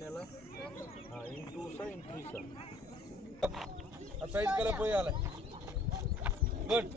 నెల in two sir in three sir side కల పోయాలి గుడ్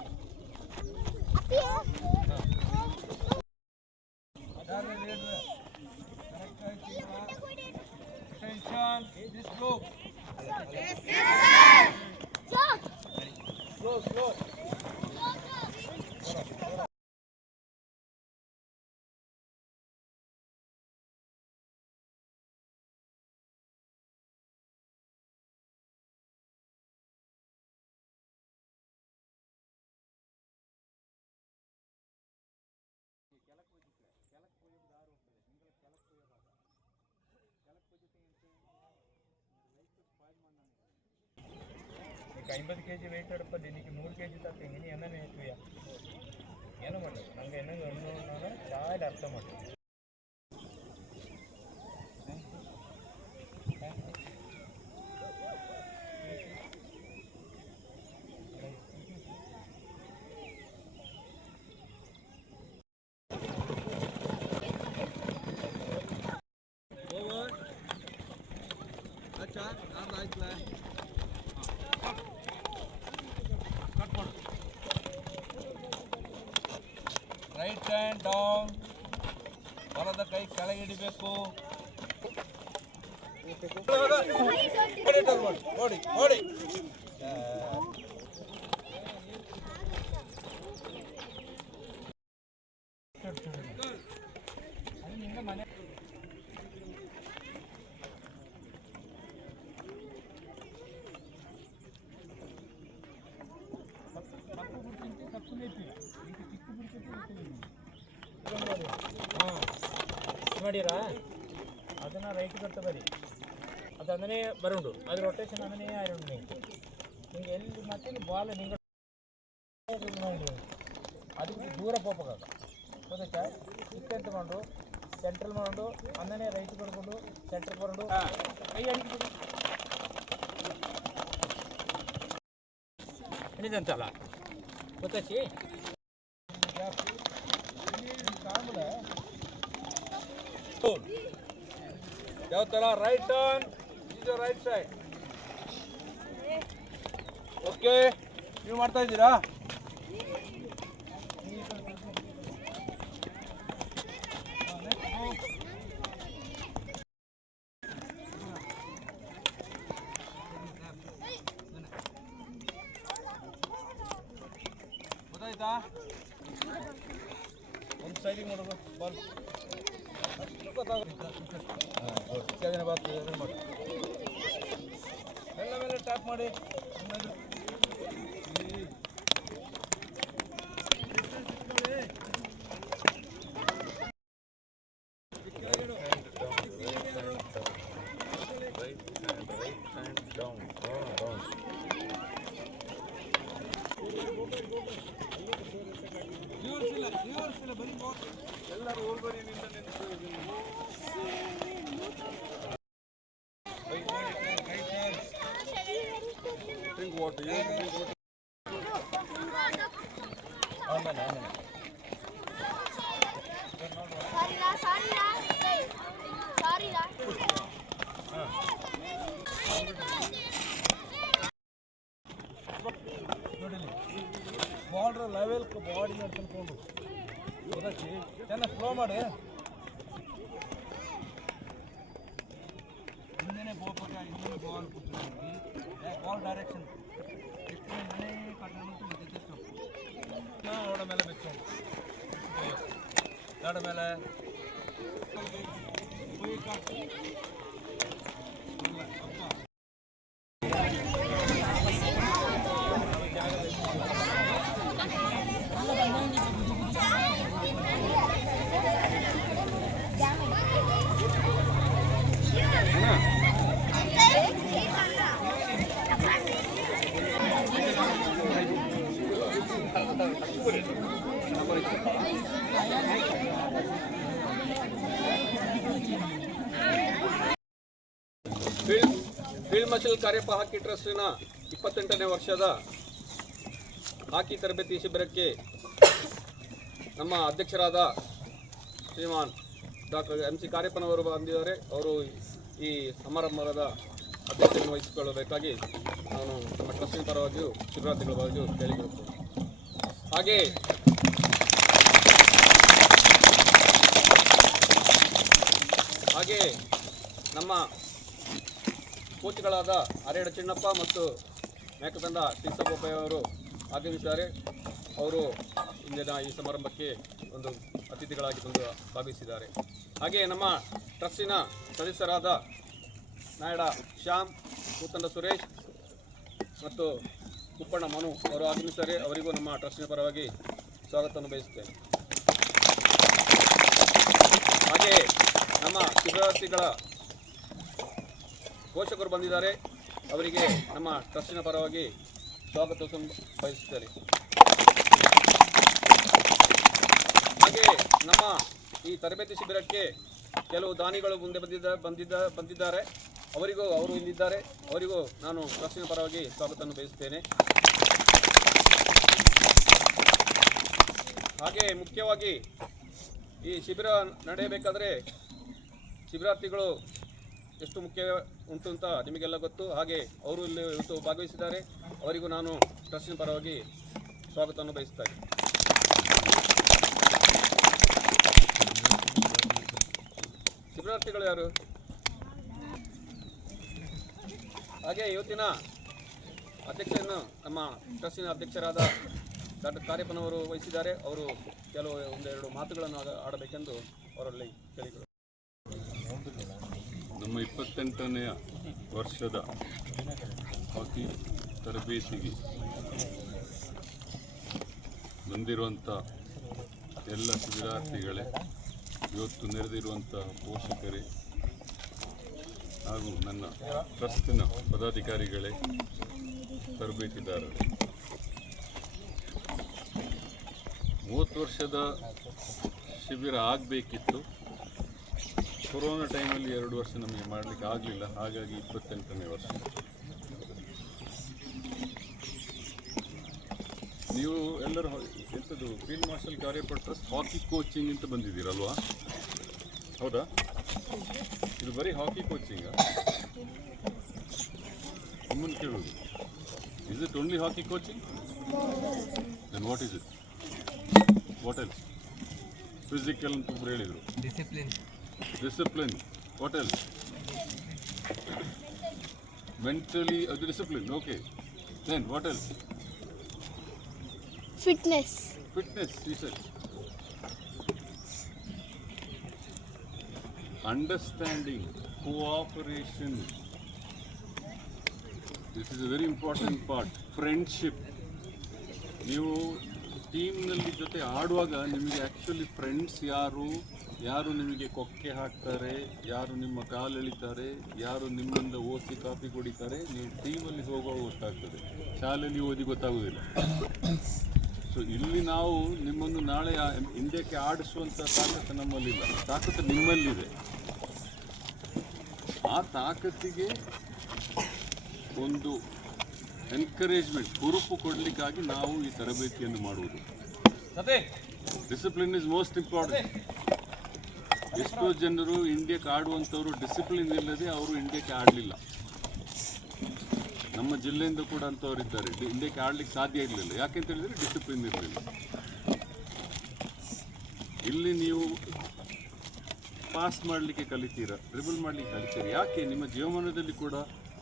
ஐம்பது கேஜி வெயிட் எடுப்பது இன்றைக்கி நூறு கேஜி தான் இனி என்ன நினைக்குவியா என்ன பண்ணுறது நாங்கள் என்ன சொல்லணும்னாலும் சாயில் அர்த்தம் பண்ணுறோம் अच्छा आप राइट ಡೌನ್. ಬಲದ ಕೈ ಕೆಳಗಿಡಬೇಕು ನೋಡಿ ನೋಡಿ ಮನೆ ಮಾಡಿರ? ಅದನ್ನು ರೈಟ್ ಬರ್ತದೆ ಅದು ಅದನ್ನೇ ಬರುಂಡು. ಅದು ರೊಟೇಷನ್ ಅದನ್ನೇ ಆರುಂಡು ನಿಂಗೆ. ನಿಂಗೆ ಎಲ್ಲಿ ಮತ್ತೆ ಬಾಲ್ ನಿಂಗೆ ಅದಕ್ಕೆ ದೂರ ಹೋಗ್ಬೇಕಾಗ ಗೊತ್ತಾಯ್ತಾ? ಚಿಕ್ಕ ತಗೊಂಡು ಸೆಂಟ್ರಲ್ ಮಾಡೋಂಡು ಅಂದನೇ ರೈಟ್ ಬರ್ಕೊಂಡು ಸೆಂಟ್ರಲ್ ಬರೋಂಡು ಕೈ ಅಡಿಬಿಡಿ ಜಾಸ್ತಿ ಇಲ್ಲಿ ಕಾಮಲ ಯಾವ ಥರ ರೈಟ್ ಟರ್ನ್ ಇದು ರೈಟ್ ಸೈಡ್ ಓಕೆ ನೀವು ಮಾಡ್ತಾ ಇದ್ದೀರಾ ಗೊತ್ತಾಯ್ತಾ ಒಂದು ಸೈಡಿಗೆ ನೋಡೋದು ಬಾಲ್ ಓಕೆ ಬಾತ್ ಮಾಡಿ ಎಲ್ಲ ಮೇಲೆ ಟ್ಯಾಪ್ ಮಾಡಿ. ಆಮೇಲೆ ಆಮೇಲೆ ಸಾರಿರಾ ಸಾರಿರಾ ಸಾರಿರಾ ನೋಡಿಲಿ ಬಾಲ್ರ ಲೆವೆಲ್ ಬಾಡಿ ನಡ್ಕೊಂಡು ಗೊತ್ತಾಚಿ ಚೆನ್ನಾಗಿ ಸ್ಲೋ ಮಾಡಿ ಹಿಂದೆನೇ ಹೋಗ್ಬೇಕು ಹಿಂದೆನೇ ಬಾಲ್ ಕೂತ್ಕೊಂಡು ಬಾಲ್ ಡೈರೆಕ್ಷನ್ ನೋಡ ಮೇಲೆ ಬೆಚ್ಚ ನೋಡ ಮೇಲೆ ಫೀಲ್ಡ್ ಮಾರ್ಷಲ್ ಕಾರ್ಯಪ್ಪ ಹಾಕಿ ಟ್ರಸ್ಟಿನ ಇಪ್ಪತ್ತೆಂಟನೇ ವರ್ಷದ ಹಾಕಿ ತರಬೇತಿ ಶಿಬಿರಕ್ಕೆ ನಮ್ಮ ಅಧ್ಯಕ್ಷರಾದ ಶ್ರೀಮಾನ್ ಡಾಕ್ಟರ್ ಎಂ ಸಿ ಕಾರ್ಯಪ್ಪನವರು ಬಂದಿದ್ದಾರೆ. ಅವರು ಈ ಸಮಾರಂಭದ ಅಧ್ಯಕ್ಷತೆಯನ್ನು ವಹಿಸಿಕೊಳ್ಳಬೇಕಾಗಿ ನಾನು ನಮ್ಮ ಟ್ರಸ್ಟಿನ ಪರವಾಗಿಯೂ ಶಿವರಾತ್ರಿಗಳ ಪರವಾಗಿಯೂ ಕೇಳಿಕೊಳ್ಳುತ್ತೇನೆ. ಹಾಗೆ ಹಾಗೆ ನಮ್ಮ ಕೋಚ್ಗಳಾದ ಅರೇಡ ಚಿನ್ನಪ್ಪ ಮತ್ತು ಮೇಕತಂಡ ಅವರು ಆಗಮಿಸಿದ್ದಾರೆ. ಅವರು ಇಂದಿನ ಈ ಸಮಾರಂಭಕ್ಕೆ ಒಂದು ಅತಿಥಿಗಳಾಗಿ ಬಂದು ಭಾಗವಹಿಸಿದ್ದಾರೆ. ಹಾಗೆಯೇ ನಮ್ಮ ಟ್ರಸ್ಟಿನ ಸದಸ್ಯರಾದ ನಾಯಡ ಶ್ಯಾಮ್, ಕೂತಂಡ ಸುರೇಶ್ ಮತ್ತು ಕುಪ್ಪಣ್ಣ ಮನು ಅವರು ಆಗಮಿಸಿದ್ದಾರೆ. ಅವರಿಗೂ ನಮ್ಮ ಟ್ರಸ್ಟಿನ ಪರವಾಗಿ ಸ್ವಾಗತವನ್ನು ಬಯಸುತ್ತೇನೆ. ಹಾಗೆಯೇ ನಮ್ಮ ಶಿಬಿರಾರ್ಥಿಗಳ ಪೋಷಕರು ಬಂದಿದ್ದಾರೆ. ಅವರಿಗೆ ನಮ್ಮ ಟ್ರಸ್ಟಿನ ಪರವಾಗಿ ಸ್ವಾಗತ ಬಯಸುತ್ತೇನೆ. ಹಾಗೆ ನಮ್ಮ ಈ ತರಬೇತಿ ಶಿಬಿರಕ್ಕೆ ಕೆಲವು ದಾನಿಗಳು ಮುಂದೆ ಬಂದಿದ್ದ ಬಂದಿದ್ದ ಬಂದಿದ್ದಾರೆ. ಅವರಿಗೂ ಅವರು ಇಲ್ಲಿದ್ದಾರೆ. ಅವರಿಗೂ ನಾನು ಟ್ರಸ್ಟಿನ ಪರವಾಗಿ ಸ್ವಾಗತವನ್ನು ಬಯಸುತ್ತೇನೆ. ಹಾಗೆ ಮುಖ್ಯವಾಗಿ ಈ ಶಿಬಿರ ನಡೆಯಬೇಕಾದರೆ ಶಿಬಿರಾರ್ಥಿಗಳು ಎಷ್ಟು ಮುಖ್ಯ ಉಂಟು ಅಂತ ನಿಮಗೆಲ್ಲ ಗೊತ್ತು. ಹಾಗೆ ಅವರು ಇಲ್ಲಿ ಇವತ್ತು ಭಾಗವಹಿಸಿದ್ದಾರೆ. ಅವರಿಗೂ ನಾನು ಟ್ರಸ್ಟಿನ ಪರವಾಗಿ ಸ್ವಾಗತವನ್ನು ಬಯಸುತ್ತೇನೆ ಶಿಬಿರಾರ್ಥಿಗಳು ಯಾರು? ಹಾಗೆ ಇವತ್ತಿನ ಅಧ್ಯಕ್ಷರನ್ನು ನಮ್ಮ ಟ್ರಸ್ಟಿನ ಅಧ್ಯಕ್ಷರಾದ ಡಾಕ್ಟರ್ ಕಾರ್ಯಪ್ಪನವರು ವಹಿಸಿದ್ದಾರೆ. ಅವರು ಕೆಲವು ಒಂದೆರಡು ಮಾತುಗಳನ್ನು ಆಡ- ಆಡಬೇಕೆಂದು ಅವರಲ್ಲಿ ಕೇಳಿಕೊಳ್ಳುತ್ತೇನೆ ನಮ್ಮ ಇಪ್ಪತ್ತೆಂಟನೆಯ ವರ್ಷದ ಹಾಕಿ ತರಬೇತಿಗೆ ಬಂದಿರುವಂಥ ಎಲ್ಲ ಶಿಬಿರಾರ್ಥಿಗಳೇ, ಇವತ್ತು ನೆರೆದಿರುವಂಥ ಪೋಷಕರೇ ಹಾಗೂ ನನ್ನ ಟ್ರಸ್ಟಿನ ಪದಾಧಿಕಾರಿಗಳೇ ತರಬೇತಿದಾರರೇ. ಮೂವತ್ತು ವರ್ಷದ ಶಿಬಿರ ಆಗಬೇಕಿತ್ತು. ಕೊರೋನಾ ಟೈಮಲ್ಲಿ ಎರಡು ವರ್ಷ ನಮಗೆ ಮಾಡಲಿಕ್ಕೆ ಆಗಲಿಲ್ಲ. ಹಾಗಾಗಿ ಇಪ್ಪತ್ತೆಂಟನೇ ವರ್ಷ. ನೀವು ಎಲ್ಲರೂ ಎಂಥದ್ದು ಫೀಲ್ಡ್ ಮಾರ್ಷಲ್ ಕಾರ್ಯಪಟ್ಟ ಹಾಕಿ ಕೋಚಿಂಗ್ ಅಂತ ಬಂದಿದ್ದೀರಲ್ವಾ? ಹೌದಾ? ಇದು ಬರೀ ಹಾಕಿ ಕೋಚಿಂಗ? ನಿಮ್ಮನ್ನು ಕೇಳೋದು is it only hockey coaching then what is it what else physical ಅಂತ ಹೇಳಿದರು. discipline what else mentally uh, the discipline okay then what else fitness fitness he said understanding cooperation this is a very important part friendship ನೀವು ಟೀಮ್ನಲ್ಲಿ ಜೊತೆ ಆಡುವಾಗ ನಿಮಗೆ actually friends ಯಾರು ಯಾರು ನಿಮಗೆ ಕೊಕ್ಕೆ ಹಾಕ್ತಾರೆ ಯಾರು ನಿಮ್ಮ ಕಾಲೆಳಿತಾರೆ ಯಾರು ನಿಮ್ಮಿಂದ ಓಸಿ ಕಾಫಿ ಕುಡಿತಾರೆ ನೀವು ಟೀಮಲ್ಲಿ ಹೋಗುವಾಗ ಗೊತ್ತಾಗ್ತದೆ ಶಾಲೆಯಲ್ಲಿ ಓದಿ ಗೊತ್ತಾಗೋದಿಲ್ಲ. ಸೊ ಇಲ್ಲಿ ನಾವು ನಿಮ್ಮನ್ನು ನಾಳೆ ಇಂಡಿಯಾಕ್ಕೆ ಆಡಿಸುವಂಥ ತಾಕತ್ತು ನಮ್ಮಲ್ಲಿಲ್ಲ. ತಾಕತ್ತು ನಿಮ್ಮಲ್ಲಿದೆ. ಆ ತಾಕತ್ತಿಗೆ ಒಂದು ಎನ್ಕರೇಜ್ಮೆಂಟ್ ಹುರುಪು ಕೊಡಲಿಕ್ಕಾಗಿ ನಾವು ಈ ತರಬೇತಿಯನ್ನು ಮಾಡುವುದು. ಡಿಸಿಪ್ಲಿನ್ ಇಸ್ ಮೋಸ್ಟ್ ಇಂಪಾರ್ಟೆಂಟ್ ಎಷ್ಟೋ ಜನರು ಇಂಡಿಯಾಕ್ಕೆ ಆಡುವಂಥವ್ರು ಡಿಸಿಪ್ಲಿನ್ ಇಲ್ಲದೆ ಅವರು ಇಂಡಿಯಾಕ್ಕೆ ಆಡಲಿಲ್ಲ. ನಮ್ಮ ಜಿಲ್ಲೆಯಿಂದ ಕೂಡ ಅಂಥವ್ರು ಇದ್ದಾರೆ. ಇಂಡಿಯಾಕ್ಕೆ ಆಡ್ಲಿಕ್ಕೆ ಸಾಧ್ಯ ಇರಲಿಲ್ಲ. ಯಾಕೆಂತ ಹೇಳಿದ್ರೆ ಡಿಸಿಪ್ಲಿನ್ ಇರಲಿಲ್ಲ. ಇಲ್ಲಿ ನೀವು ಪಾಸ್ ಮಾಡಲಿಕ್ಕೆ ಕಲಿತೀರಾ ಡ್ರಿಬಲ್ ಮಾಡಲಿಕ್ಕೆ ಕಲಿತೀರಿ, ಯಾಕೆ? ನಿಮ್ಮ ಜೀವಮಾನದಲ್ಲಿ ಕೂಡ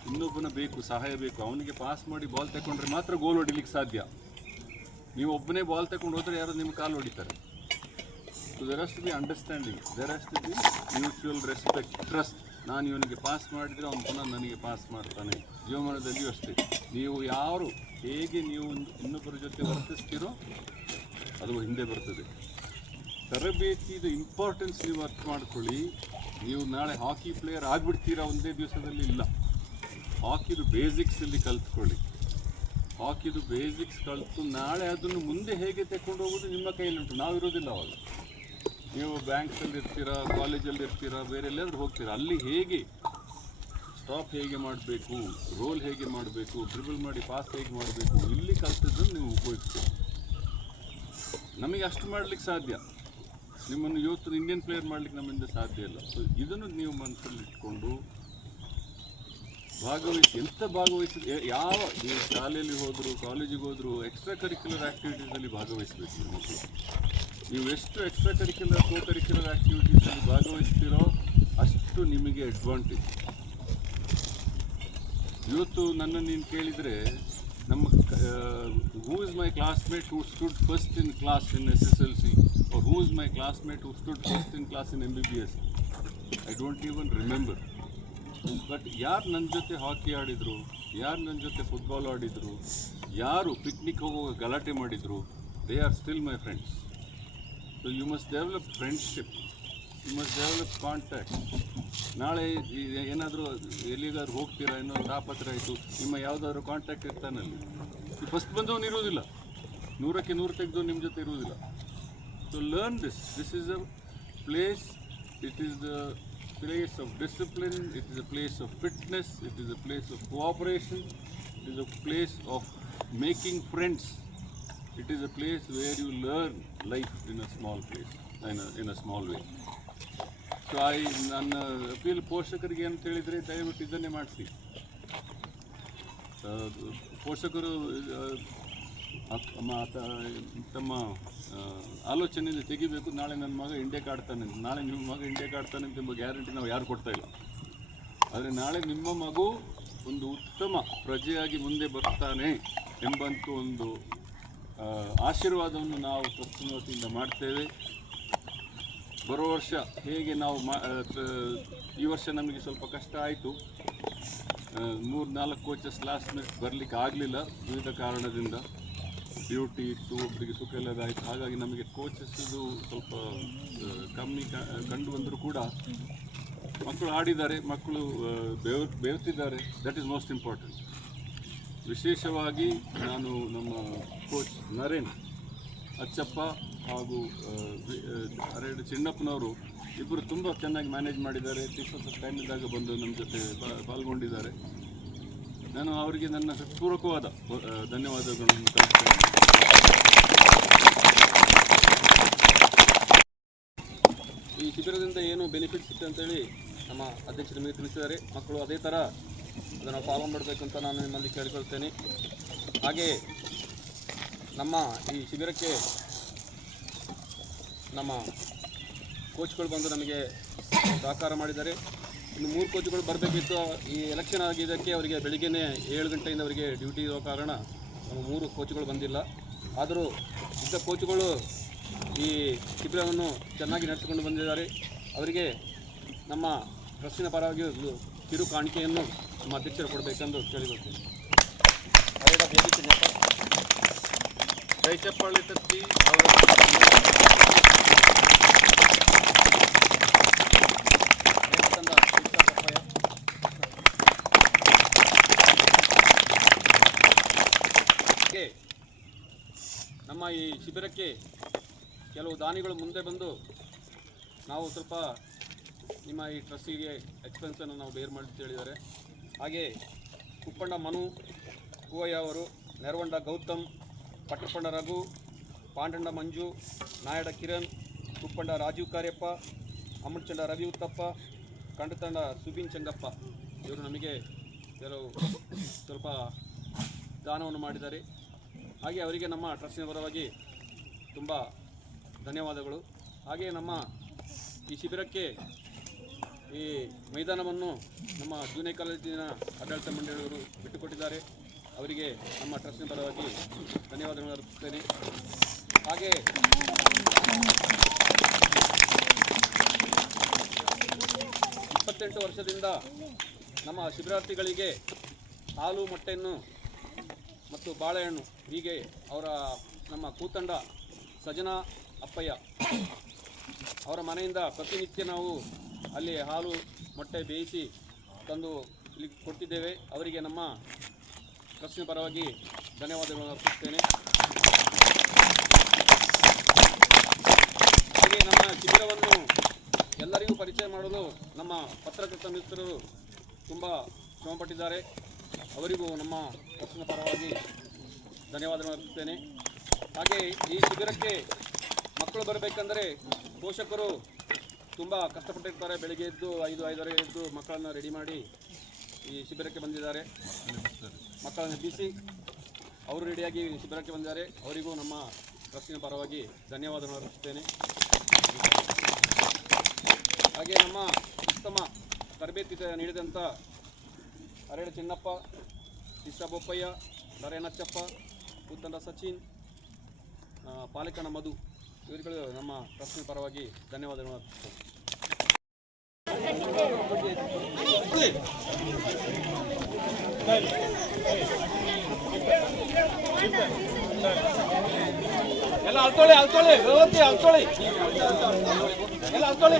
ಇನ್ನೊಬ್ಬನ ಬೇಕು, ಸಹಾಯ ಬೇಕು. ಅವನಿಗೆ ಪಾಸ್ ಮಾಡಿ ಬಾಲ್ ತಗೊಂಡ್ರೆ ಮಾತ್ರ ಗೋಲ್ ಹೊಡಿಲಿಕ್ಕೆ ಸಾಧ್ಯ. ನೀವು ಒಬ್ಬನೇ ಬಾಲ್ ತಗೊಂಡು ಹೋದರೆ ಯಾರೋ ನಿಮ್ಮ ಕಾಲು ಹೊಡಿತಾರೆ. So there has to be understanding there has to be mutual respect trust ನಾನು ಇವನಿಗೆ ಪಾಸ್ ಮಾಡಿದರೆ ಅವನು ಪುನಃ ನನಗೆ ಪಾಸ್ ಮಾಡ್ತಾನೆ. ಜೀವಮಾನದಲ್ಲಿಯೂ ಅಷ್ಟೇ. ನೀವು ಯಾರು, ಹೇಗೆ ನೀವು ಇನ್ನೊಬ್ಬರ ಜೊತೆ ವರ್ತಿಸ್ತೀರೋ, ಅದು ಹಿಂದೆ ಬರ್ತದೆ. ತರಬೇತಿದು ಇಂಪಾರ್ಟೆನ್ಸ್ ನೀವು ಅರ್ಥ ಮಾಡ್ಕೊಳ್ಳಿ. ನೀವು ನಾಳೆ ಹಾಕಿ ಪ್ಲೇಯರ್ ಆಗಿಬಿಡ್ತೀರಾ ಒಂದೇ ದಿವಸದಲ್ಲಿ ಇಲ್ಲ. ಹಾಕಿದು ಬೇಸಿಕ್ಸ್ ಇಲ್ಲಿ ಕಲ್ತ್ಕೊಳ್ಳಿ. ಹಾಕಿದು ಬೇಸಿಕ್ಸ್ ಕಲಿತು ನಾಳೆ ಅದನ್ನು ಮುಂದೆ ಹೇಗೆ ತಗೊಂಡು ಹೋಗೋದು ನಿಮ್ಮ ಕೈಯಲ್ಲುಂಟು. ನಾವಿರೋದಿಲ್ಲ ಅವಾಗ. ನೀವು ಬ್ಯಾಂಕ್ಸಲ್ಲಿ ಇರ್ತೀರಾ, ಕಾಲೇಜಲ್ಲಿ ಇರ್ತೀರಾ, ಬೇರೆ ಎಲ್ಲಾದರೂ ಹೋಗ್ತೀರಾ, ಅಲ್ಲಿ ಹೇಗೆ? ಸ್ಟಾಪ್ ಹೇಗೆ ಮಾಡಬೇಕು? ರೋಲ್ ಹೇಗೆ ಮಾಡಬೇಕು? ಡ್ರಿಬಲ್ ಮಾಡಿ ಪಾಸ್ ಹೇಗೆ ಮಾಡಬೇಕು? ಇಲ್ಲಿ ಕಲ್ತಿದ್ದನ್ನು ನೀವು ಉಪಯೋಗಿಸ್ತೀರಿ. ನಮಗೆ ಅಷ್ಟು ಮಾಡಲಿಕ್ಕೆ ಸಾಧ್ಯ. ನಿಮ್ಮನ್ನು ಇವತ್ತು ಇಂಡಿಯನ್ ಪ್ಲೇಯರ್ ಮಾಡ್ಲಿಕ್ಕೆ ನಮ್ಮಿಂದ ಸಾಧ್ಯ ಇಲ್ಲ. ಸೊ ಇದನ್ನು ನೀವು ಮನಸ್ಸಲ್ಲಿ ಇಟ್ಕೊಂಡು ಭಾಗವಹಿಸಿ ಎಂಥ ಭಾಗವಹಿಸಿ ಯಾವ ನೀವು ಶಾಲೆಯಲ್ಲಿ ಹೋದರೂ ಕಾಲೇಜಿಗೆ ಹೋದ್ರು ಎಕ್ಸ್ಟ್ರಾ ಕರಿಕ್ಯುಲರ್ ಆ್ಯಕ್ಟಿವಿಟೀಸಲ್ಲಿ ಭಾಗವಹಿಸಬೇಕು ಮಕ್ಕಳು ನೀವು ಎಷ್ಟು ಎಕ್ಸ್ಟ್ರಾ ಕರಿಕ್ಯುಲರ್ ಕೋ ಕರಿಕ್ಯುಲರ್ ಆ್ಯಕ್ಟಿವಿಟೀಸಲ್ಲಿ ಭಾಗವಹಿಸ್ತೀರೋ ಅಷ್ಟು ನಿಮಗೆ ಅಡ್ವಾಂಟೇಜ್ ಇವತ್ತು ನನ್ನ ನೀನು ಕೇಳಿದರೆ ನಮ್ಮ who is my classmate who stood first in class in S S L C or who is my classmate who stood first in class in M B B S I don't even remember but ಯಾರು ನನ್ನ ಜೊತೆ ಹಾಕಿ ಆಡಿದರು, ಯಾರು ನನ್ನ ಜೊತೆ football ಆಡಿದರು, ಯಾರು picnic ಹೋಗುವಾಗ ಗಲಾಟೆ ಮಾಡಿದರು they are still my friends so you must develop friendship you must develop contact ನಾಳೆ ಏನಾದರೂ ಎಲ್ಲಿಗಾದ್ರು ಹೋಗ್ತೀರಾ ಇನ್ನೊಂದು ತಾಪತ್ರ ಆಯಿತು, ನಿಮ್ಮ ಯಾವುದಾದ್ರು ಕಾಂಟ್ಯಾಕ್ಟ್ ಇರ್ತಾನಲ್ಲಿ. ಫಸ್ಟ್ ಬಂದವನು ಇರುವುದಿಲ್ಲ. ನೂರಕ್ಕೆ ನೂರು ತೆಗೆದು ನಿಮ್ಮ ಜೊತೆ ಇರುವುದಿಲ್ಲ. So learn this this is a place it is the place of discipline it is a place of fitness it is a place of cooperation it is a place of making friends It is a place where you learn life in a small place, in a, in a small way. So I ನನ್ನ appeal ಪೋಷಕರಿಗೆ ಅಂತ ಹೇಳಿದರೆ ದಯವಿಟ್ಟು ಇದನ್ನೇ ಮಾಡಿಸಿ. ಪೋಷಕರು ತಮ್ಮ ಆಲೋಚನೆಯಿಂದ ತೆಗಿಬೇಕು. ನಾಳೆ ನನ್ನ ಮಗ ಇಂಡಿಯಾ ಆಡ್ತಾನೆ ನಾಳೆ ನಿಮ್ಮ ಮಗ ಇಂಡಿಯಾ ಆಡ್ತಾನೆ ಅಂತ ಎಂಬ ಗ್ಯಾರಂಟಿ ನಾವು ಯಾರು ಕೊಡ್ತಾ ಇಲ್ಲ. ಆದರೆ ನಾಳೆ ನಿಮ್ಮ ಮಗು ಒಂದು ಉತ್ತಮ ಪ್ರಜೆಯಾಗಿ ಮುಂದೆ ಬರ್ತಾನೆ ಎಂಬಂತೂ ಒಂದು ಆಶೀರ್ವಾದವನ್ನು ನಾವು ವತಿಯಿಂದ ಮಾಡ್ತೇವೆ. ಬರೋ ವರ್ಷ ಹೇಗೆ ನಾವು ಈ ವರ್ಷ ನಮಗೆ ಸ್ವಲ್ಪ ಕಷ್ಟ ಆಯಿತು. ಮೂರು ನಾಲ್ಕು ಕೋಚಸ್ ಲಾಸ್ಟ್ ಮಿನಿಟ್ ಬರಲಿಕ್ಕೆ ಆಗಲಿಲ್ಲ ವಿವಿಧ ಕಾರಣದಿಂದ. ಡ್ಯೂಟಿ ಇತ್ತು ಒಬ್ಬರಿಗೆ ಸುಖ ಇಲ್ಲದಾಯಿತು. ಹಾಗಾಗಿ ನಮಗೆ ಕೋಚಸ್ದು ಸ್ವಲ್ಪ ಕಮ್ಮಿ ಕಂಡು ಬಂದರೂ ಕೂಡ ಮಕ್ಕಳು ಆಡಿದ್ದಾರೆ, ಮಕ್ಕಳು ಬೆವ್, ಬೆವ್ತಿದ್ದಾರೆ. ದಟ್ ಈಸ್ ಮೋಸ್ಟ್ ಇಂಪಾರ್ಟೆಂಟ್ ವಿಶೇಷವಾಗಿ ನಾನು ನಮ್ಮ ಕೋಚ್ ನರೇನ್ ಅಚ್ಚಪ್ಪ ಹಾಗೂ ಅರೆಡ್ ಚಿನ್ನಪ್ಪನವರು ಇಬ್ಬರು ತುಂಬ ಚೆನ್ನಾಗಿ ಮ್ಯಾನೇಜ್ ಮಾಡಿದ್ದಾರೆ. ಟಿಪ್ಪತ್ತು ಟೈಮಿದ್ದಾಗ ಬಂದು ನಮ್ಮ ಜೊತೆ ಪಾಲ್ಗೊಂಡಿದ್ದಾರೆ. ನಾನು ಅವರಿಗೆ ನನ್ನ ಹೃತ್ಪೂರ್ವಕವಾದ ಆ, ಧನ್ಯವಾದಗಳನ್ನು ತಲುಪ್ತೇನೆ ಈ ಶಿಬಿರದಿಂದ ಏನು ಬೆನಿಫಿಟ್ಸ್ ಇತ್ತು ಅಂತೇಳಿ ನಮ್ಮ ಅಧ್ಯಕ್ಷರು ನಿಮಗೆ ತಿಳಿಸಿದ್ದಾರೆ. ಮಕ್ಕಳು ಅದೇ ಥರ ಅದನ್ನು ಫಾಲೋ ಅಂತ ನಾನು ನಿಮ್ಮಲ್ಲಿ ಕೇಳಿಕೊಳ್ತೇನೆ. ಹಾಗೆಯೇ ನಮ್ಮ ಈ ಶಿಬಿರಕ್ಕೆ ನಮ್ಮ ಕೋಚ್ಗಳು ಬಂದು ನಮಗೆ ಸಹಕಾರ ಮಾಡಿದ್ದಾರೆ. ಇನ್ನು ಮೂರು ಕೋಚ್ಗಳು ಬರಬೇಕಿತ್ತು. ಈ ಎಲೆಕ್ಷನ್ ಆಗಿದ್ದಕ್ಕೆ ಅವರಿಗೆ ಬೆಳಿಗ್ಗೆನೇ ಏಳು ಗಂಟೆಯಿಂದ ಅವರಿಗೆ ಡ್ಯೂಟಿ ಇರೋ ಕಾರಣ ನಮ್ಮ ಮೂರು ಕೋಚ್ಗಳು ಬಂದಿಲ್ಲ. ಆದರೂ ಇದ್ದ ಕೋಚ್ಗಳು ಈ ಶಿಬಿರವನ್ನು ಚೆನ್ನಾಗಿ ನಡೆಸಿಕೊಂಡು ಬಂದಿದ್ದಾರೆ. ಅವರಿಗೆ ನಮ್ಮ ಟ್ರಸ್ಟಿನ ಪರವಾಗಿ ಕಿರು ಕಾಣಿಕೆಯನ್ನು ನಮ್ಮ ಅಧ್ಯಕ್ಷರು ಕೊಡಬೇಕೆಂದು ಕೇಳಿಕೊಳ್ತೀನಿ ಕೈ ತತ್ತಿ ಅವರ ನಮ್ಮ ಈ ಶಿಬಿರಕ್ಕೆ ಕೆಲವು ದಾನಿಗಳು ಮುಂದೆ ಬಂದು ನಾವು ಸ್ವಲ್ಪ ನಿಮ್ಮ ಈ ಟ್ರಸ್ಟಿಗೆ ಎಕ್ಸ್ಪೆನ್ಸನ್ನು ನಾವು ಬೇರ್ ಮಾಡಿ ಅಂತ ಹೇಳಿದ್ದಾರೆ. ಹಾಗೆ ಕುಪ್ಪಣ್ಣ ಮನು, ಕುವಯ್ಯ ಅವರು, ನೆರವಂಡ ಗೌತಮ್ ಪಟ್ಟಪಣ್ಣ ರಘು, ಪಾಂಡಣ್ಣ ಮಂಜು, ನಾಯಡ ಕಿರಣ್ ಕುಪ್ಪಂಡ ರಾಜೀವ್ ಕಾರ್ಯಪ್ಪ ಅಮೃತಚಂಡ ರವಿ ಉತ್ತಪ್ಪ, ಕಂಡತಂಡ ಸುಬಿನ್ ಚಂಗಪ್ಪ. ಇವರು ನಮಗೆ ಕೆಲವು ಸ್ವಲ್ಪ ದಾನವನ್ನು ಮಾಡಿದ್ದಾರೆ. ಹಾಗೆ ಅವರಿಗೆ ನಮ್ಮ ಟ್ರಸ್ಟಿನ ಪರವಾಗಿ ತುಂಬ ಧನ್ಯವಾದಗಳು. ಹಾಗೆ ನಮ್ಮ ಈ ಶಿಬಿರಕ್ಕೆ ಈ ಮೈದಾನವನ್ನು ನಮ್ಮ ಜೂನಿಯರ್ ಕಾಲೇಜಿನ ಆಡಳಿತ ಮಂಡಳಿಯವರು ಬಿಟ್ಟುಕೊಟ್ಟಿದ್ದಾರೆ. ಅವರಿಗೆ ನಮ್ಮ ಟ್ರಸ್ಟಿನ ಪರವಾಗಿ ಧನ್ಯವಾದಗಳನ್ನು ಅರ್ಪಿಸುತ್ತೇನೆ. ಹಾಗೆ ಇಪ್ಪತ್ತೆಂಟು ವರ್ಷದಿಂದ ನಮ್ಮ ಶಿಬಿರಾರ್ಥಿಗಳಿಗೆ ಹಾಲು, ಮೊಟ್ಟೆಯನ್ನು ಮತ್ತು ಬಾಳೆಹಣ್ಣು, ಹೀಗೆ ಅವರ ನಮ್ಮ ಕೂತಂಡ ಸಜನಾ ಅಪ್ಪಯ್ಯ ಅವರ ಮನೆಯಿಂದ ಪ್ರತಿನಿತ್ಯ ನಾವು ಅಲ್ಲಿ ಹಾಲು, ಮೊಟ್ಟೆ ಬೇಯಿಸಿ ತಂದು ಇಲ್ಲಿ ಕೊಡ್ತಿದ್ದೇವೆ. ಅವರಿಗೆ ನಮ್ಮ ಪ್ರಶ್ನೆ ಪರವಾಗಿ ಧನ್ಯವಾದಗಳನ್ನು ಅರ್ಪಿಸುತ್ತೇನೆ. ಹಾಗೆ ನಮ್ಮ ಶಿಬಿರವನ್ನು ಎಲ್ಲರಿಗೂ ಪರಿಚಯ ಮಾಡಲು ನಮ್ಮ ಪತ್ರಕರ್ತ ಮಿತ್ರರು ತುಂಬ ಶ್ರಮಪಟ್ಟಿದ್ದಾರೆ. ಅವರಿಗೂ ನಮ್ಮ ಪ್ರಶ್ನೆ ಪರವಾಗಿ ಧನ್ಯವಾದಗಳನ್ನು ಅರ್ಪಿಸುತ್ತೇನೆ. ಹಾಗೆ ಈ ಶಿಬಿರಕ್ಕೆ ಮಕ್ಕಳು ಬರಬೇಕಂದರೆ ಪೋಷಕರು ತುಂಬ ಕಷ್ಟಪಟ್ಟಿರ್ತಾರೆ. ಬೆಳಿಗ್ಗೆ ಎದ್ದು ಐದು ಐದರ ಎದ್ದು ಮಕ್ಕಳನ್ನು ರೆಡಿ ಮಾಡಿ ಈ ಶಿಬಿರಕ್ಕೆ ಬಂದಿದ್ದಾರೆ. ಮಕ್ಕಳನ್ನು ಬಿಸಿ, ಅವರು ರೆಡಿಯಾಗಿ ಶಿಬಿರಕ್ಕೆ ಬಂದಿದ್ದಾರೆ. ಅವರಿಗೂ ನಮ್ಮ ಟ್ರಸ್ಟಿನ ಪರವಾಗಿ ಧನ್ಯವಾದಗಳನ್ನು ಅರ್ಪಿಸುತ್ತೇನೆ. ಹಾಗೆ ನಮ್ಮ ಉತ್ತಮ ತರಬೇತಿ ನೀಡಿದಂಥ ಅರಳೆ ಚಿನ್ನಪ್ಪ ಇಸ ಬೊಪ್ಪಯ್ಯ ನರೇನಚ್ಚಪ್ಪ ಉತ್ತಂಡ ಸಚಿನ್ ಪಾಲಕನ ಮಧು. ಇವರುಗಳು ನಮ್ಮ ಟ್ರಸ್ಟಿನ ಪರವಾಗಿ ಧನ್ಯವಾದಗಳನ್ನು ಅರ್ಪಿಸುತ್ತೇನೆ ಎಲ್ಲ ಅಳ್ಕೊಳ್ಳಿ ಅಳ್ಕೊಳ್ಳಿ ವ್ಯವಸ್ಥೆ ಅಳ್ಕೊಳ್ಳಿ. ಎಲ್ಲ ಅಳ್ಕೊಳ್ಳಿ.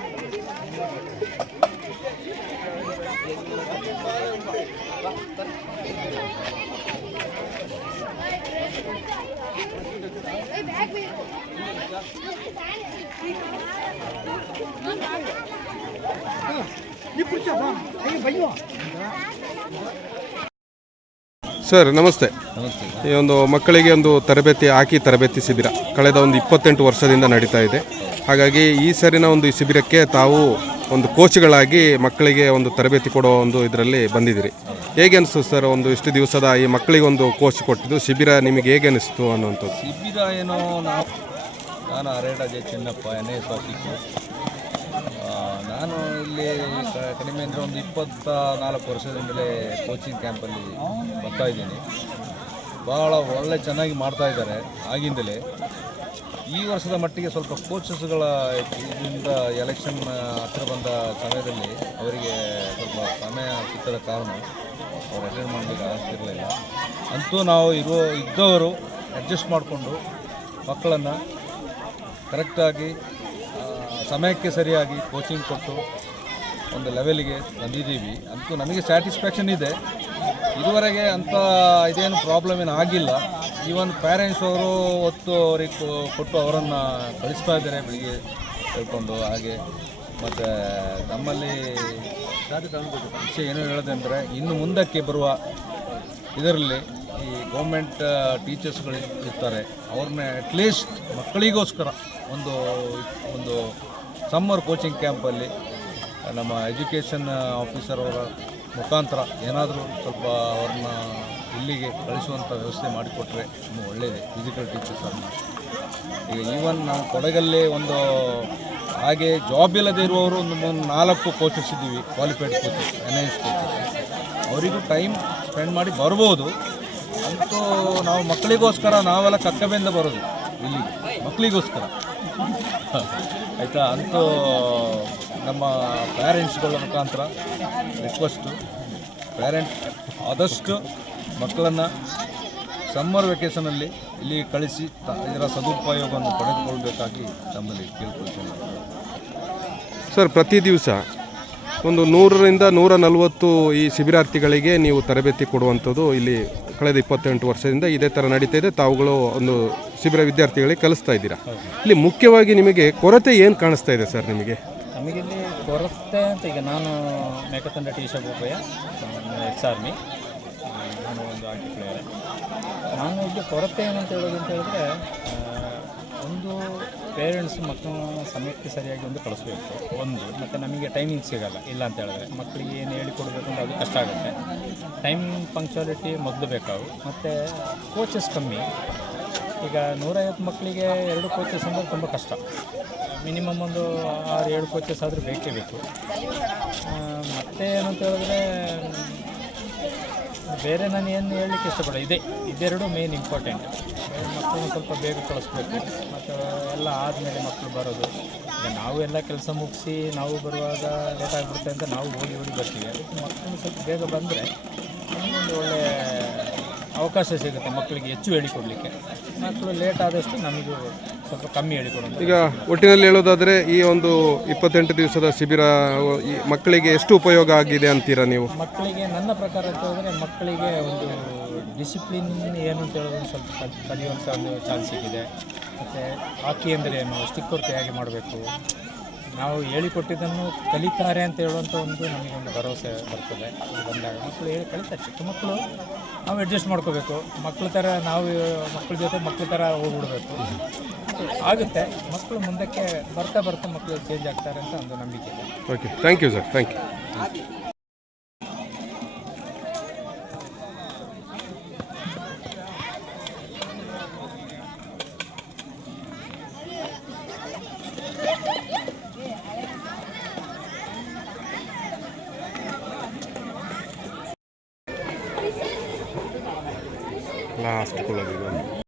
ಸರ್, ನಮಸ್ತೆ. ಈ ಒಂದು ಮಕ್ಕಳಿಗೆ ಒಂದು ತರಬೇತಿ ಹಾಕಿ ತರಬೇತಿ ಶಿಬಿರ ಕಳೆದ ಒಂದು ಇಪ್ಪತ್ತೆಂಟು ವರ್ಷದಿಂದ ನಡೀತಾ ಇದೆ. ಹಾಗಾಗಿ ಈ ಸರಿನ ಒಂದು ಈ ಶಿಬಿರಕ್ಕೆ ತಾವು ಒಂದು ಕೋಚ್ಗಳಾಗಿ ಮಕ್ಕಳಿಗೆ ಒಂದು ತರಬೇತಿ ಕೊಡೋ ಒಂದು ಇದರಲ್ಲಿ ಬಂದಿದ್ದೀರಿ. ಹೇಗೆ ಅನಿಸ್ತು ಸರ್, ಒಂದು ಇಷ್ಟು ದಿವಸದ ಈ ಮಕ್ಕಳಿಗೆ ಒಂದು ಕೋಚ್ ಕೊಟ್ಟಿದ್ದು? ಶಿಬಿರ ನಿಮಗೆ ಹೇಗೆ ಅನಿಸ್ತು ಅನ್ನುವಂಥದ್ದು? ಶಿಬಿರ ಏನೋ ನಾನು ಅರೇಡ J Chinnappa, N S officer ನಾನು ಇಲ್ಲಿ ಕಡಿಮೆ ಅಂದರೆ ಒಂದು ಇಪ್ಪತ್ತ ನಾಲ್ಕು ವರ್ಷದಿಂದಲೇ ಕೋಚಿಂಗ್ ಕ್ಯಾಂಪಲ್ಲಿ ಬರ್ತಾ ಇದ್ದೀನಿ. ಭಾಳ ಒಳ್ಳೆ ಚೆನ್ನಾಗಿ ಮಾಡ್ತಾ ಇದ್ದಾರೆ ಆಗಿಂದಲೇ. ಈ ವರ್ಷದ ಮಟ್ಟಿಗೆ ಸ್ವಲ್ಪ ಕೋಚಸ್ಗಳ ಇದರಿಂದ ಎಲೆಕ್ಷನ್ ಹತ್ತಿರ ಬಂದ ಸಮಯದಲ್ಲಿ ಅವರಿಗೆ ಸ್ವಲ್ಪ ಸಮಯ ಸಿಕ್ಕದ ಕಾರಣ ಅವ್ರು ಅಟೆಂಡ್ ಮಾಡಲಿಕ್ಕೆ ಆಗ್ತಿರಲಿಲ್ಲ ಅಂತೂ ನಾವು ಇರೋ ಇದ್ದವರು ಅಡ್ಜಸ್ಟ್ ಮಾಡಿಕೊಂಡು ಮಕ್ಕಳನ್ನು ಕರೆಕ್ಟಾಗಿ ಸಮಯಕ್ಕೆ ಸರಿಯಾಗಿ ಕೋಚಿಂಗ್ ಕೊಟ್ಟು ಒಂದು ಲೆವೆಲಿಗೆ ಬಂದಿದ್ದೀವಿ. ಅಂತೂ ನಮಗೆ ಸ್ಯಾಟಿಸ್ಫ್ಯಾಕ್ಷನ್ ಇದೆ. ಇದುವರೆಗೆ ಅಂಥ ಇದೇನು ಪ್ರಾಬ್ಲಮ್ ಏನು ಆಗಿಲ್ಲ. ಈವನ್ ಪ್ಯಾರೆಂಟ್ಸ್ ಅವರು ಹೊತ್ತು ಅವ್ರಿಗೆ ಕೊಟ್ಟು ಅವರನ್ನು ಕಳಿಸ್ತಾ ಇದ್ದಾರೆ ಬೆಳಿಗ್ಗೆ ಹೇಳ್ಕೊಂಡು. ಹಾಗೆ ಮತ್ತು ನಮ್ಮಲ್ಲಿ ವಿಷಯ ಏನು ಹೇಳೋದಂದರೆ ಇನ್ನು ಮುಂದಕ್ಕೆ ಬರುವ ಇದರಲ್ಲಿ ಈ ಗೌರ್ಮೆಂಟ್ ಟೀಚರ್ಸ್ಗಳು ಇರ್ತಾರೆ. ಅವ್ರನ್ನ ಅಟ್ಲೀಸ್ಟ್ ಮಕ್ಕಳಿಗೋಸ್ಕರ ಒಂದು ಒಂದು ಸಮ್ಮರ್ ಕೋಚಿಂಗ್ ಕ್ಯಾಂಪಲ್ಲಿ ನಮ್ಮ ಎಜುಕೇಷನ್ ಆಫೀಸರ್ ಅವರ ಮುಖಾಂತರ ಏನಾದರೂ ಸ್ವಲ್ಪ ಅವ್ರನ್ನ ಇಲ್ಲಿಗೆ ಕಳಿಸುವಂಥ ವ್ಯವಸ್ಥೆ ಮಾಡಿಕೊಟ್ರೆ ತುಂಬ ಒಳ್ಳೆಯದೇ ಫಿಸಿಕಲ್ ಟೀಚರ್ಸನ್ನು ಈಗ ಈವನ್ ನಾವು ಕೊಡಗಲ್ಲೇ ಒಂದು ಹಾಗೆ ಜಾಬ್ ಇಲ್ಲದೆ ಇರುವವರು ಒಂದು ಮೂರು ನಾಲ್ಕು ಕೋಚಸ್ ಇದ್ದೀವಿ qualified coaches N I S coaches ಅವರಿಗೂ ಟೈಮ್ ಸ್ಪೆಂಡ್ ಮಾಡಿ ಬರ್ಬೋದು. ಅಂತೂ ನಾವು ಮಕ್ಕಳಿಗೋಸ್ಕರ ನಾವೆಲ್ಲ ಕಕ್ಕಬೆಂದ ಬರೋದು ಇಲ್ಲಿ ಮಕ್ಕಳಿಗೋಸ್ಕರ. ಆಯಿತಾ? ಅಂತೂ ನಮ್ಮ ಪ್ಯಾರೆಂಟ್ಸ್ಗಳ ಮುಖಾಂತರ ರಿಕ್ವೆಸ್ಟು ಪ್ಯಾರೆಂಟ್ ಆದಷ್ಟು ಮಕ್ಕಳನ್ನು ಸಮ್ಮರ್ ವೆಕೇಷನಲ್ಲಿ ಇಲ್ಲಿ ಕಳಿಸಿ ತ- ಇದರ ಸದುಪಯೋಗವನ್ನು ಪಡೆದುಕೊಳ್ಬೇಕಾಗಿ ತಮ್ಮಲ್ಲಿ ಕೇಳ್ಕೊಳ್ತೇನೆ. ಸರ್ ಪ್ರತಿ ದಿವಸ ಒಂದು ನೂರರಿಂದ ನೂರ ನಲವತ್ತು ಈ ಶಿಬಿರಾರ್ಥಿಗಳಿಗೆ ನೀವು ತರಬೇತಿ ಕೊಡುವಂಥದ್ದು ಇಲ್ಲಿ ಕಳೆದ ಇಪ್ಪತ್ತೆಂಟು ವರ್ಷದಿಂದ ಇದೇ ಥರ ನಡೀತಾ ಇದೆ. ತಾವುಗಳು ಒಂದು ಶಿಬಿರ ವಿದ್ಯಾರ್ಥಿಗಳಿಗೆ ಕಲಿಸ್ತಾ ಇದ್ದೀರಾ? ಇಲ್ಲಿ ಮುಖ್ಯವಾಗಿ ನಿಮಗೆ ಕೊರತೆ ಏನು ಕಾಣಿಸ್ತಾ ಇದೆ ಸರ್ ನಿಮಗೆ? ಇಲ್ಲಿ ಕೊರತೆ ಅಂತ ಈಗ ನಾನು ಮೇಕತಂಡ ಟಿ ಶಾ ಬೋಪಯ್ಯ ಎಕ್ಸ್ ಆರ್ಮಿ. ನಾನು ಒಂದು ಆಗಿ ಪ್ಲೇಯರ್. ನಾನು ಇಲ್ಲಿ ಕೊರತೆ ಏನಂತ ಹೇಳೋದು ಅಂತ ಹೇಳಿದ್ರೆ ಒಂದು ಪೇರೆಂಟ್ಸ್ ಮಕ್ಕಳನ್ನ ಸಮಯಕ್ಕೆ ಸರಿಯಾಗಿ ಒಂದು ಕಳಿಸ್ಬೇಕು. ಒಂದು, ಮತ್ತು ನಮಗೆ ಟೈಮಿಂಗ್ ಸಿಗಲ್ಲ. ಇಲ್ಲ ಅಂತ ಹೇಳಿದ್ರೆ ಮಕ್ಕಳಿಗೆ ಏನು ಹೇಳಿಕೊಡ್ಬೇಕು ಅಂತ ಅದು ಕಷ್ಟ ಆಗುತ್ತೆ. ಟೈಮಿಂಗ್ ಪಂಕ್ಚುಯಾಲಿಟಿ ಮೊದಲು ಬೇಕಾವು ಮತ್ತು ಕೋಚಸ್ ಕಮ್ಮಿ. ಈಗ ನೂರೈವತ್ತು ಮಕ್ಕಳಿಗೆ ಎರಡು ಕೋಚಸ್ ಅಂದರೆ ತುಂಬ ಕಷ್ಟ. ಮಿನಿಮಮ್ ಒಂದು ಆರು, ಏಳು ಕೋಚಸ್ ಆದರೂ ಬೇಕೇ ಬೇಕು. ಮತ್ತು ಏನಂತ ಹೇಳಿದ್ರೆ, ಬೇರೆ ನಾನು ಏನು ಹೇಳಲಿಕ್ಕೆ ಇಷ್ಟಪಡ ಇದೇ, ಇದೆರಡು ಮೇನ್ ಇಂಪಾರ್ಟೆಂಟ್ ಮಕ್ಕಳನ್ನ ಸ್ವಲ್ಪ ಬೇಗ ಕಳಿಸ್ಬೇಕು. ಮತ್ತು ಎಲ್ಲ ಆದಮೇಲೆ ಮಕ್ಕಳು ಬರೋದು. ನಾವು ಎಲ್ಲ ಕೆಲಸ ಮುಗಿಸಿ ನಾವು ಬರುವಾಗ ಲೇಟ್ ಆಗಿಬಿಡುತ್ತೆ ಅಂತ ನಾವು ಓಡಿ ಓಡಿ ಬರ್ತೀವಿ. ಅದಕ್ಕೆ ಮಕ್ಕಳು ಸ್ವಲ್ಪ ಬೇಗ ಬಂದರೆ ಒಂದು ಒಳ್ಳೆ ಅವಕಾಶ ಸಿಗುತ್ತೆ ಮಕ್ಕಳಿಗೆ ಹೆಚ್ಚು ಹೇಳಿಕೊಡ್ಲಿಕ್ಕೆ. ಮಕ್ಕಳು ಲೇಟ್ ಆದಷ್ಟು ನಮಗೂ ಸ್ವಲ್ಪ ಕಮ್ಮಿ ಹೇಳಿಕೊಡೋದು. ಈಗ ಒಟ್ಟಿನಲ್ಲಿ ಹೇಳೋದಾದರೆ ಈ ಒಂದು ಇಪ್ಪತ್ತೆಂಟು ದಿವಸದ ಶಿಬಿರ ಈ ಮಕ್ಕಳಿಗೆ ಎಷ್ಟು ಉಪಯೋಗ ಆಗಿದೆ ಅಂತೀರಾ ನೀವು? ಮಕ್ಕಳಿಗೆ ನನ್ನ ಪ್ರಕಾರ ಅಂತ ಹೇಳಿದ್ರೆ ಮಕ್ಕಳಿಗೆ ಒಂದು ಡಿಸಿಪ್ಲಿನ್ ಏನು ಅಂತ ಹೇಳೋದು ಸ್ವಲ್ಪ ಕಲ್- ಕಲಿಯುವಂಥ ಒಂದು ಚಾನ್ಸ್ ಸಿಕ್ಕಿದೆ. ಮತ್ತು ಹಾಕಿ ಅಂದರೆ ಏನು? ಸ್ಟಿಕ್ ವರ್ಕ್ ಹೇಗೆ ಮಾಡಬೇಕು. ನಾವು ಹೇಳಿಕೊಟ್ಟಿದ್ದನ್ನು ಕಲಿತಾರೆ ಅಂತ ಹೇಳುವಂಥ ಒಂದು ನಮಗೆ ಒಂದು ಭರವಸೆ ಬರ್ತದೆ. ಬಂದಾಗ ಮಕ್ಕಳು ಹೇಳಿ ಕಲಿತಾರೆ ಚಿಕ್ಕ ಮಕ್ಕಳು ನಾವು ಅಡ್ಜಸ್ಟ್ ಮಾಡ್ಕೋಬೇಕು. ಮಕ್ಕಳ ಥರ ನಾವು ಮಕ್ಕಳ ಜೊತೆ ಮಕ್ಕಳ ಥರ ಹೋಗ್ಬಿಡ್ಬೇಕು. ಆಗುತ್ತೆ. ಮಕ್ಕಳು ಮುಂದಕ್ಕೆ ಬರ್ತಾ ಬರ್ತಾ ಮಕ್ಕಳು ಚೇಂಜ್ ಆಗ್ತಾರೆ ಅಂತ ಒಂದು ನಂಬಿಕೆ okay thank you sir thank you